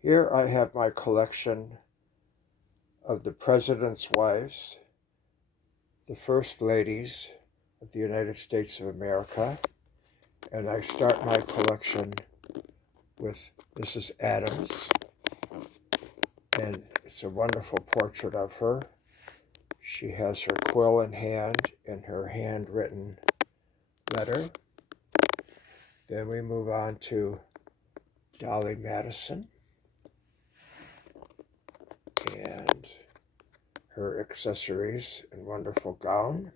Here I have my collection of the President's wives, the First Ladies of the United States of America, and I start my collection with Mrs. Adams, and it's a wonderful portrait of her. She has her quill in hand and her handwritten letter. Then we move on to Dolly Madison and her accessories and wonderful gown.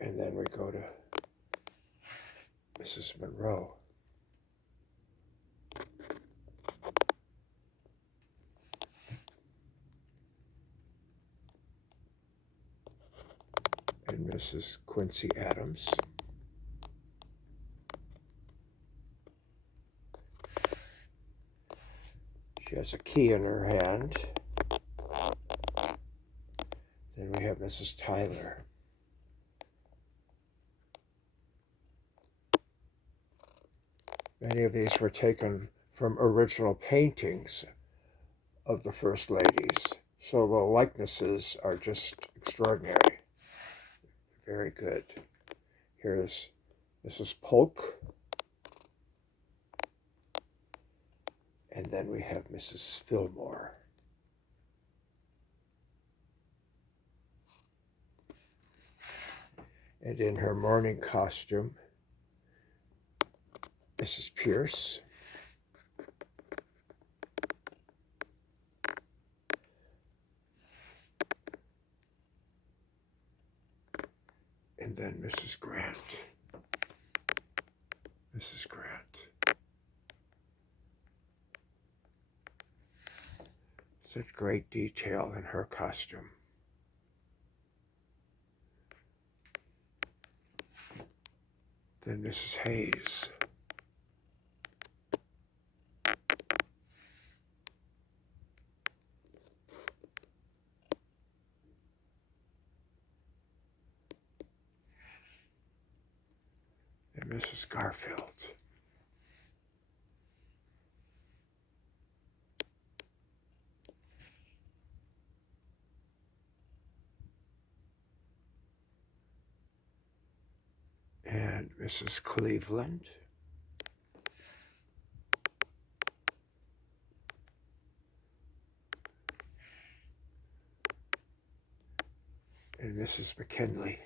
And then we go to Mrs. Monroe. And Mrs. Quincy Adams. She has a key in her hand. Then we have Mrs. Tyler. Many of these were taken from original paintings of the First Ladies, so the likenesses are just extraordinary. Very good. Here's Mrs. Polk. And then we have Mrs. Fillmore. And in her mourning costume, Mrs. Pierce. And then Mrs. Grant. Mrs. Grant. Such great detail in her costume. Then Mrs. Hayes. And Mrs. Garfield. And Mrs. Cleveland. And Mrs. McKinley.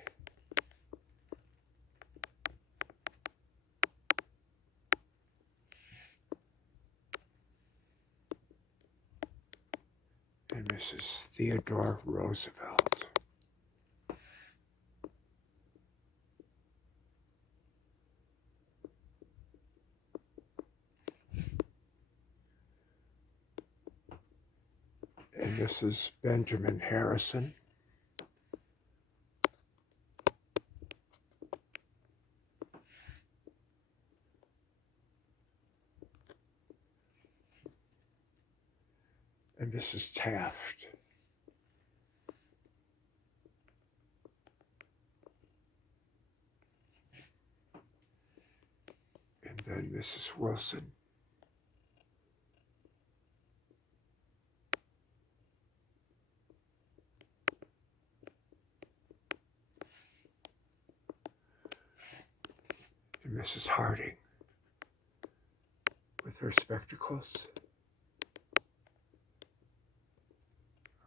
And Mrs. Theodore Roosevelt. And Mrs. Benjamin Harrison. And Mrs. Taft. And then Mrs. Wilson. And Mrs. Harding with her spectacles.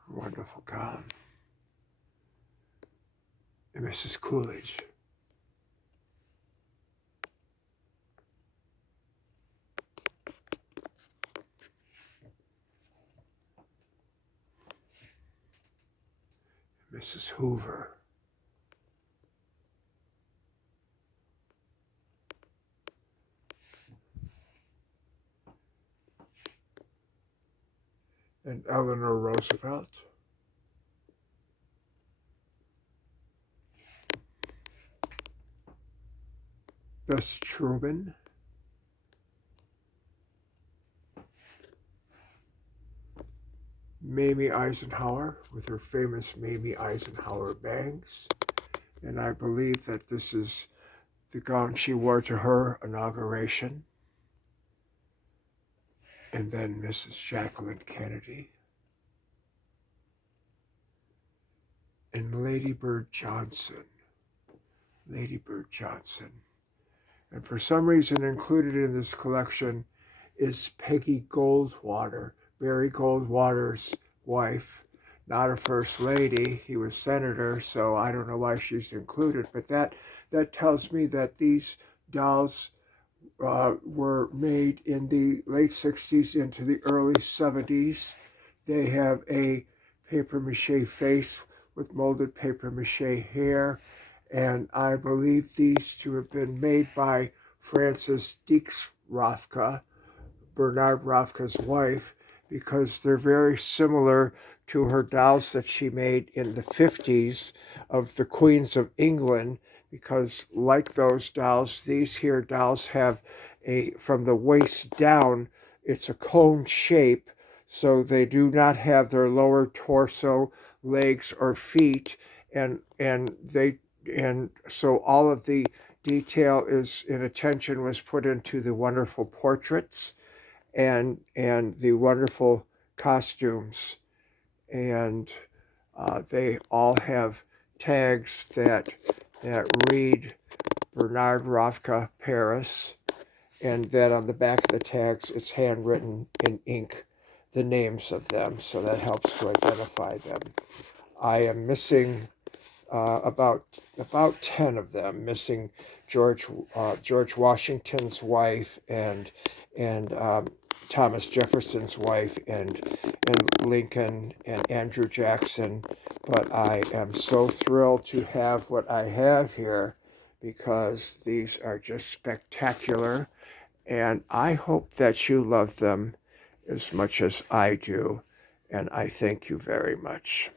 Her wonderful gown. And Mrs. Coolidge. And Mrs. Hoover. And Eleanor Roosevelt. Bess Truman. Mamie Eisenhower with her famous Mamie Eisenhower bangs. And I believe that this is the gown she wore to her inauguration. and then Mrs. Jacqueline Kennedy, and Lady Bird Johnson. Lady Bird Johnson. And for some reason included in this collection is Peggy Goldwater, Barry Goldwater's wife, not a first lady. He was senator, so I don't know why she's included, but that tells me that these dolls were made in the late 60s into the early 70s. They have a paper mache face with molded paper mache hair, and I believe these to have been made by Frances Deeks Ravca, Bernard Ravca's wife, because they're very similar to her dolls that she made in the 50s of the Queens of England, because like those dolls, these here dolls have from the waist down, it's a cone shape, so they do not have their lower torso, legs, or feet, and so all of the detail is and attention was put into the wonderful portraits and the wonderful costumes, and they all have tags that read Bernard Ravca Paris, and that on the back of the tags it's handwritten in ink the names of them, so that helps to identify them. I am missing about 10 of them, missing George Washington's wife and Thomas Jefferson's wife and Lincoln and Andrew Jackson. But I am so thrilled to have what I have here because these are just spectacular, and I hope that you love them as much as I do, and I thank you very much.